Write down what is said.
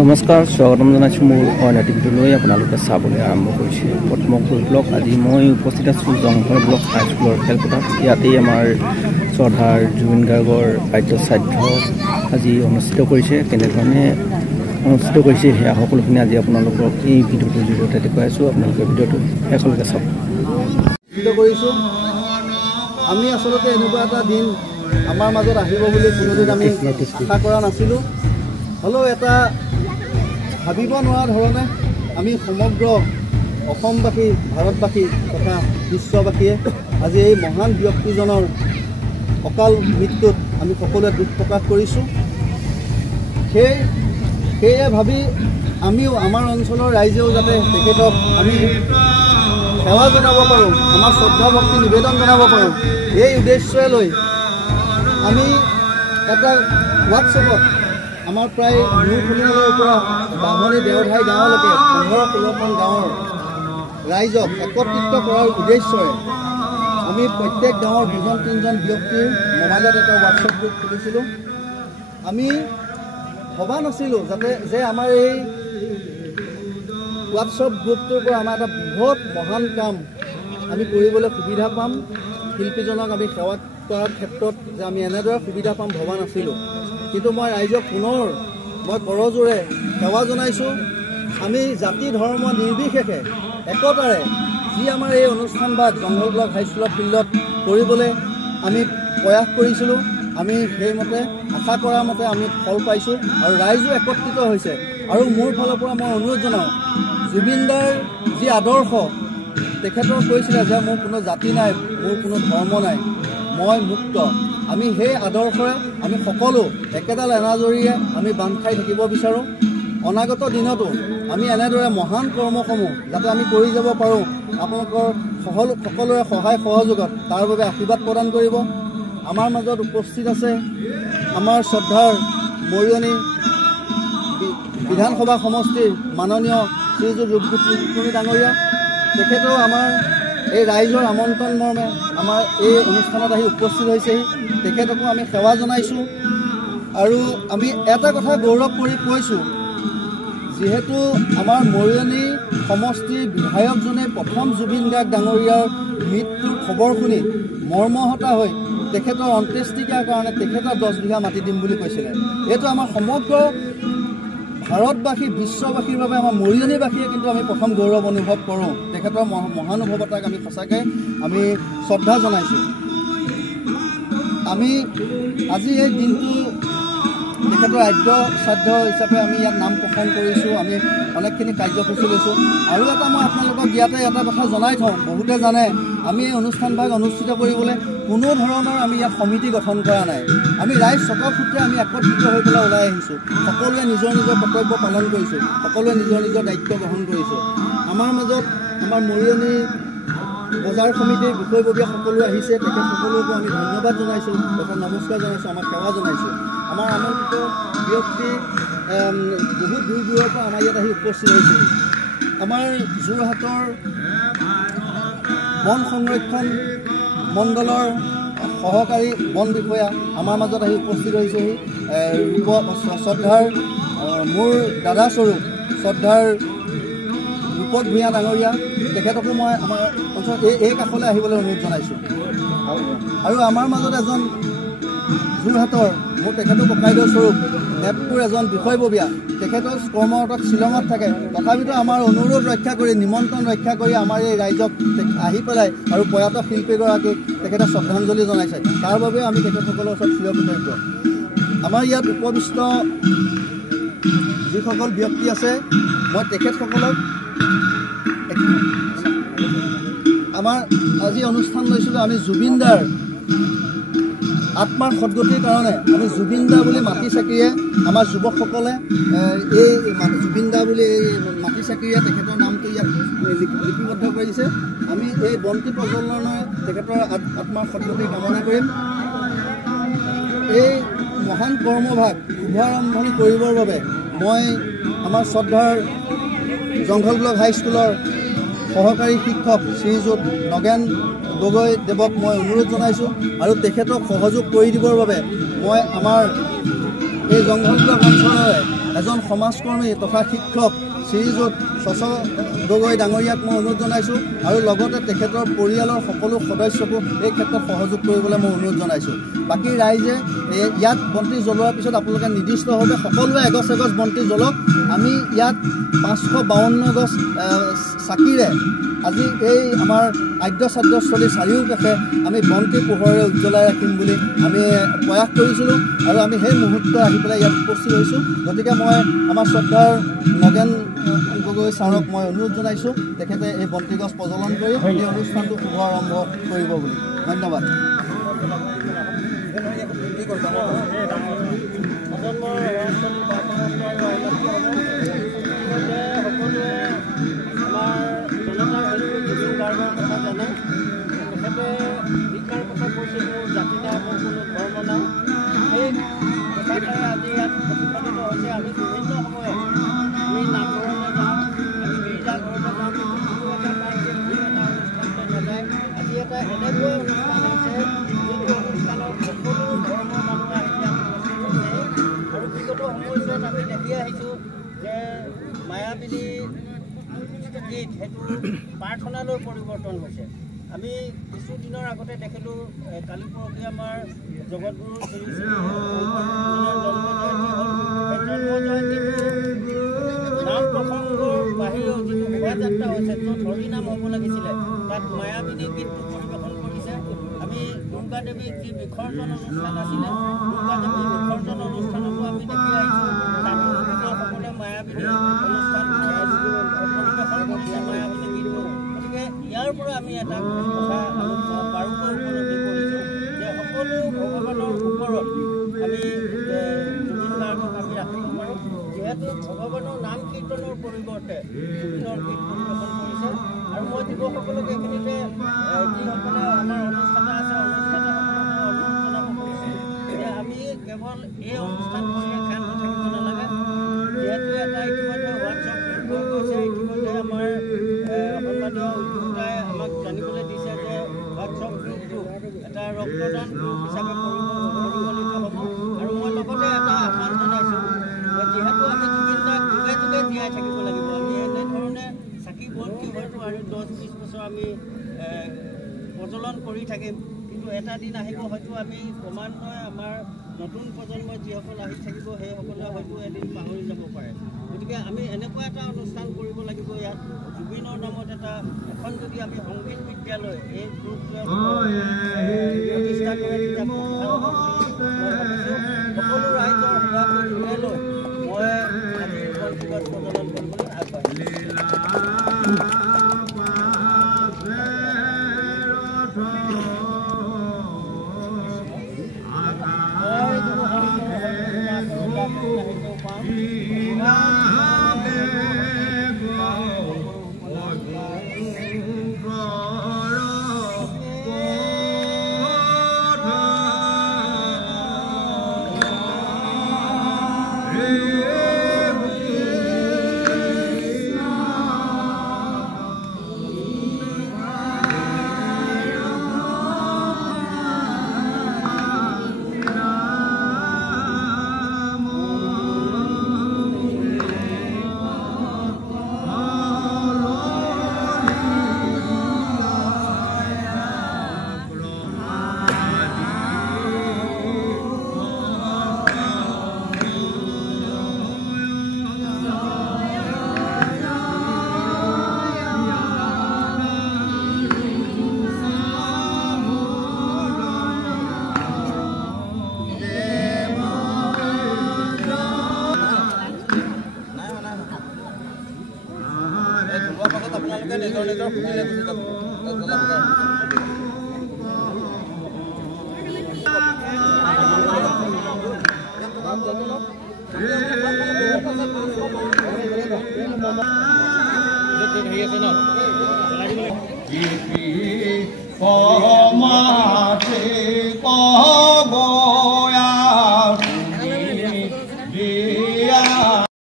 নমস্কাৰ স্বাগতম জনাইছোঁ মোৰ অন্য টিভিটোলৈ আপোনালোকে চাবলৈ আৰম্ভ কৰিছে পদ্মপুৰ ব্লক। আজি মই উপস্থিত আছোঁ জংঘল ব্লক হাইস্কুলৰ খেলপথাৰত। ইয়াতেই আমাৰ শ্ৰদ্ধাৰ জুবিন গাৰ্গৰ কাৰ্য শ্ৰাদ্ধ আজি অনুষ্ঠিত কৰিছে। কেনেধৰণে অনুষ্ঠিত কৰিছে সেয়া সকলোখিনি আজি আপোনালোকক এই ভিডিঅ'টোৰ জৰিয়তে দেখুৱাই আছোঁ। আপোনালোকে ভিডিঅ'টো শেষলৈকে চাওক। কৰিছোঁ আমি আচলতে এনেকুৱা এটা দিন আমাৰ মাজত আহিব বুলি কোনোদিন আমি আশা কৰা নাছিলোঁ। হ'লেও এটা ভাবিব নোৱাৰা ধৰণে আমি সমগ্ৰ অসমবাসী, ভাৰতবাসী তথা বিশ্ববাসীয়ে আজি এই মহান ব্যক্তিজনৰ অকাল মৃত্যুত আমি সকলোৱে দুখ প্ৰকাশ কৰিছোঁ। সেয়ে ভাবি আমিও আমাৰ অঞ্চলৰ ৰাইজেও যাতে তেখেতক আমি সেৱা জনাব পাৰোঁ, আমাৰ শ্ৰদ্ধা ভক্তি নিবেদন জনাব পাৰোঁ, এই উদ্দেশ্যে লৈ আমি এটা হোৱাটছএপত আমাৰ প্ৰায় নিউখুলিঙৰ পৰা বামনি দেওধাই গাঁৱলৈকে 15-16খন গাঁৱৰ ৰাইজক একত্ৰিত কৰাৰ উদ্দেশ্যৰে আমি প্ৰত্যেক গাঁৱৰ 2-3জন ব্যক্তিৰ মোবাইলত এটা হোৱাটছএপ গ্ৰুপ খুলিছিলোঁ। আমি ভবা নাছিলোঁ যে আমাৰ এই হোৱাটছএপ গ্ৰুপটোৰ পৰা আমাৰ এটা বৃহৎ মহান কাম আমি কৰিবলৈ সুবিধা পাম। শিল্পীজনক আমি সেৱা কৰাৰ ক্ষেত্ৰত যে আমি এনেদৰে সুবিধা পাম ভবা নাছিলোঁ। কিন্তু মই ৰাইজক পুনৰ কৰজোৰে সেৱা জনাইছোঁ। আমি জাতি ধৰ্ম নিৰ্বিশেষে একতাৰে যি আমাৰ এই অনুষ্ঠানভাগ জংঘল ব্লক হাইস্কুলৰ ফিল্ডত কৰিবলৈ আমি প্ৰয়াস কৰিছিলোঁ, আমি সেইমতে আশা কৰাৰ মতে আমি ফল পাইছোঁ আৰু ৰাইজো একত্ৰিত হৈছে। আৰু মোৰ ফালৰ পৰা মই অনুৰোধ জনাওঁ, জুবিনদাৰ যি আদৰ্শ তেখেতৰ কৈছিলে যে মোৰ কোনো জাতি নাই, মোৰ কোনো ধৰ্ম নাই, মই মুক্ত। আমি সেই আদৰ্শৰে আমি সকলো একেডাল এনাজৰীয়ে আমি বান্ধ খাই থাকিব বিচাৰোঁ। অনাগত দিনতো আমি এনেদৰে মহান কৰ্মসমূহ যাতে আমি কৰি যাব পাৰোঁ, আপোনালোকৰ সকলোৰে সহায় সহযোগত তাৰ বাবে আশীৰ্বাদ প্ৰদান কৰিব। আমাৰ মাজত উপস্থিত আছে আমাৰ শ্ৰদ্ধাৰ মৰিয়নি বিধানসভা সমষ্টিৰ মাননীয় শ্ৰীযুত ৰূপগোস্বামী ডাঙৰীয়া। তেখেতেও আমাৰ এই ৰাইজৰ আমন্ত্ৰণ মৰ্মে আমাৰ এই অনুষ্ঠানত আহি উপস্থিত হৈছেহি। তেখেতকো আমি সেৱা জনাইছোঁ। আৰু আমি এটা কথা গৌৰৱ কৰি কৈছোঁ, যিহেতু আমাৰ মৰিয়নি সমষ্টিৰ বিধায়কজনে প্ৰথম জুবিন গাৰ্গ ডাঙৰীয়াৰ মৃত্যুৰ খবৰ শুনি মৰ্মহতা হৈ তেখেতৰ অন্ত্যেষ্টিকাৰ কাৰণে তেখেতৰ 10 বিঘা মাটি দিম বুলি কৈছিলে। এইটো আমাৰ সমগ্ৰ ভাৰতবাসী, বিশ্ববাসীৰ বাবে আমাৰ মৰিয়নিবাসীয়ে কিন্তু আমি প্ৰথম গৌৰৱ অনুভৱ কৰোঁ। তেখেতৰ মহানুভৱতাক আমি সঁচাকৈ আমি শ্ৰদ্ধা জনাইছোঁ। আমি আজি এই দিনটো তেখেতৰ আদ্য শ্ৰাদ্ধ হিচাপে আমি ইয়াত নাম প্ৰসংগ কৰিছোঁ, আমি অনেকখিনি কাৰ্যসূচী লৈছোঁ। আৰু এটা মই আপোনালোকক ইয়াতে এটা কথা জনাই থওঁ, বহুতে জানে আমি এই অনুষ্ঠানভাগ অনুষ্ঠিত কৰিবলৈ কোনো ধৰণৰ আমি ইয়াত সমিতি গঠন কৰা নাই। আমি ৰাইজ স্বতঃসূত্ৰে আমি একত্ৰিত হৈ পেলাই ওলাই আহিছোঁ। সকলোৱে নিজৰ নিজৰ কৰ্তব্য পালন কৰিছোঁ, সকলোৱে নিজৰ নিজৰ দায়িত্ব গ্ৰহণ কৰিছোঁ। আমাৰ মাজত আমাৰ মৰিয়নি বজাৰ সমিতিৰ বিষয়ববীয়া সকলো আহিছে, তেখেত সকলোকো আমি ধন্যবাদ জনাইছোঁ, তথা নমস্কাৰ জনাইছোঁ, আমাৰ সেৱা জনাইছোঁ। আমাৰ আমন্ত্ৰিত ব্যক্তি বহুত দূৰ দূৰৰ পৰা আমাৰ ইয়াত আহি উপস্থিত হৈছে। আমাৰ যোৰহাটৰ বন সংৰক্ষণ মণ্ডলৰ সহকাৰী বন বিষয়া আমাৰ মাজত আহি উপস্থিত হৈছেহি। শ্ৰদ্ধাৰ মোৰ দাদা স্বৰূপ শ্ৰদ্ধাৰ ৰূপক ভূঞা ডাঙৰীয়া, তেখেতকো মই আমাৰ অঞ্চলত এই কাষলৈ আহিবলৈ অনুৰোধ জনাইছোঁ। আৰু আমাৰ মাজত এজন যোৰহাটৰ মোৰ তেখেতো ককাইদেউ স্বৰূপ নেপপুৰ এজন বিষয়ববীয়া, তেখেতৰ কৰ্মৰত শ্বিলঙত থাকে, তথাপিতো আমাৰ অনুৰোধ ৰক্ষা কৰি, নিমন্ত্ৰণ ৰক্ষা কৰি আমাৰ এই ৰাইজক আহি পেলাই আৰু প্ৰয়াত শিল্পীগৰাকীক তেখেতে শ্ৰদ্ধাঞ্জলি জনাইছে। তাৰ বাবেও আমি তেখেতসকলৰ ওচৰত চিৰকৃতজ্ঞ। আমাৰ ইয়াত উপবিষ্ট যিসকল ব্যক্তি আছে, মই তেখেতসকলক আমাৰ আজি অনুষ্ঠান লৈছিলোঁ, আমি জুবিনদাৰ আত্মাৰ সদ্গতিৰ কাৰণে আমি জুবিনদা বুলি মাটি চাকিৰে আমাৰ যুৱকসকলে এই জুবিনদা বুলি এই মাটি চাকিৰে তেখেতৰ নামটো ইয়াত লিপিবদ্ধ কৰিছে। আমি এই বন্তি প্ৰজ্বলনে তেখেতৰ আত্মাৰ সদ্গতি কামনা কৰিম। এই মহান কৰ্মভাগ শুভাৰম্ভণি কৰিবৰ বাবে মই আমাৰ শ্ৰদ্ধাৰ জংঘল ব্লক হাইস্কুলৰ সহকাৰী শিক্ষক শ্ৰীযুত নগেন গগৈ দেৱক মই অনুৰোধ জনাইছোঁ আৰু তেখেতক সহযোগ কৰি দিবৰ বাবে মই আমাৰ এই জংঘল ব্লক অঞ্চলৰে এজন সমাজকৰ্মী তথা শিক্ষক শ্ৰীযুত শশা গগৈ ডাঙৰীয়াক মই অনুৰোধ জনাইছোঁ আৰু লগতে তেখেতৰ পৰিয়ালৰ সকলো সদস্যকো এই ক্ষেত্ৰত সহযোগ কৰিবলৈ মই অনুৰোধ জনাইছোঁ। বাকী ৰাইজে ইয়াত বন্তি জ্বলোৱাৰ পিছত আপোনালোকে নিৰ্দিষ্টভাৱে সকলোৱে এগছ এগছ বন্তি জ্বলক। আমি ইয়াত 552 গছ চাকিৰে আজি এই আমাৰ আদ্য শ্ৰাদ্ধস্থলী চাৰিওকাষে আমি বন্তি পোহৰেৰে উজ্জ্বলাই ৰাখিম বুলি আমি প্ৰয়াস কৰিছিলোঁ আৰু আমি সেই মুহূৰ্তত আহি পেলাই ইয়াত উপস্থিত হৈছোঁ। গতিকে মই আমাৰ শ্ৰদ্ধাৰ নগেন গগৈ ছাৰক মই অনুৰোধ জনাইছোঁ তেখেতে এই বন্তি গছ প্ৰজ্বলন কৰি এই অনুষ্ঠানটো শুভ আৰম্ভ কৰিব বুলি। ধন্যবাদ। মায়াবিনী গীত সেইটো প্ৰাৰ্থনালৈ পৰিৱৰ্তন হৈছে। আমি কিছুদিনৰ আগতে দেখিলোঁ কালি পৰহি আমাৰ জগতগুৰু শ্ৰী শ্ৰী জন্ম নাম প্ৰসংগৰ বাহিৰেও যিটো শোভাযাত্ৰা হৈছে য'ত হৰিনাম হ'ব লাগিছিলে তাত মায়াবিনী গীতটো পৰিৱেশন কৰিছে। আমি দুৰ্গা দেৱীৰ যি বিসৰ্জন অনুষ্ঠান আছিলে দুৰ্গা দেৱীৰ বিসৰ্জন অনুষ্ঠানতো আমি দেখি আহিছোঁ তাতো সকলে মায়াবিনী অনুষ্ঠান পৰিৱেশন কৰিছে মায়াবিনী গীতটো। গতিকে ইয়াৰ পৰা আমি এটা কথা আমি বাৰুকৈ উপলব্ধি কৰিছোঁ যে সকলো ভগৱানৰ ওপৰত আমি জুবিন গাৰ্গক আমি ৰাখিব পাৰোঁ। যিহেতু ভগৱানৰ নাম কীৰ্তনৰ পৰিৱৰ্তে জুবিনৰ গীত পৰিৱেশন কৰিছে আৰু মই যুৱকসকলক এইখিনিতে যিসকলে আমাৰ অনুষ্ঠানে আছে অনুষ্ঠানসকলক অনুৰোধ জনাব খুজিছোঁ যে আমি কেৱল এই অনুষ্ঠান কৰিয়ে ক্ষান্ত থাকিব নালাগে। যিহেতু এটা ইতিমধ্যে হোৱাটছআপ গ্ৰুপ হৈ গৈছে, ইতিমধ্যে আমাৰ সন্মানীয় উদ্যোক্তাই আমাক জানিবলৈ দিছে যে হোৱাটছআপ গ্ৰুপটো এটা ৰক্তদান গ্ৰুপ হিচাপে পৰিগণিত হ'ব। আৰু মই লগতে এটা আহ্বান জনাইছোঁ যিহেতু আমি জুবিন দাক যুগে যুগে জীয়াই থাকিব লাগিব। আমি এনেধৰণে চাকি বন্তি হয়তো আৰু 10-20 বছৰ আমি প্ৰজ্বলন কৰি থাকিম, কিন্তু এটা দিন আহিব হয়তো আমি ক্ৰমান্বয়ে আমাৰ নতুন প্ৰজন্মই যিসকল আহি থাকিব সেইসকলে হয়তো এদিন পাহৰি যাব পাৰে। গতিকে আমি এনেকুৱা এটা অনুষ্ঠান কৰিব লাগিব ইয়াত জুবিনৰ নামত এখন যদি আমি সংগীত বিদ্যালয় এই গ্ৰুপটোৱে প্ৰতিষ্ঠা কৰে তেতিয়া খুব ভাল হ'ব সকলো ৰাইজৰ সুবিধা লৈ মই আজি বন্তি গছ প্ৰজ্বলন কৰিবলৈ আগবাঢ়িছোঁ। Koma te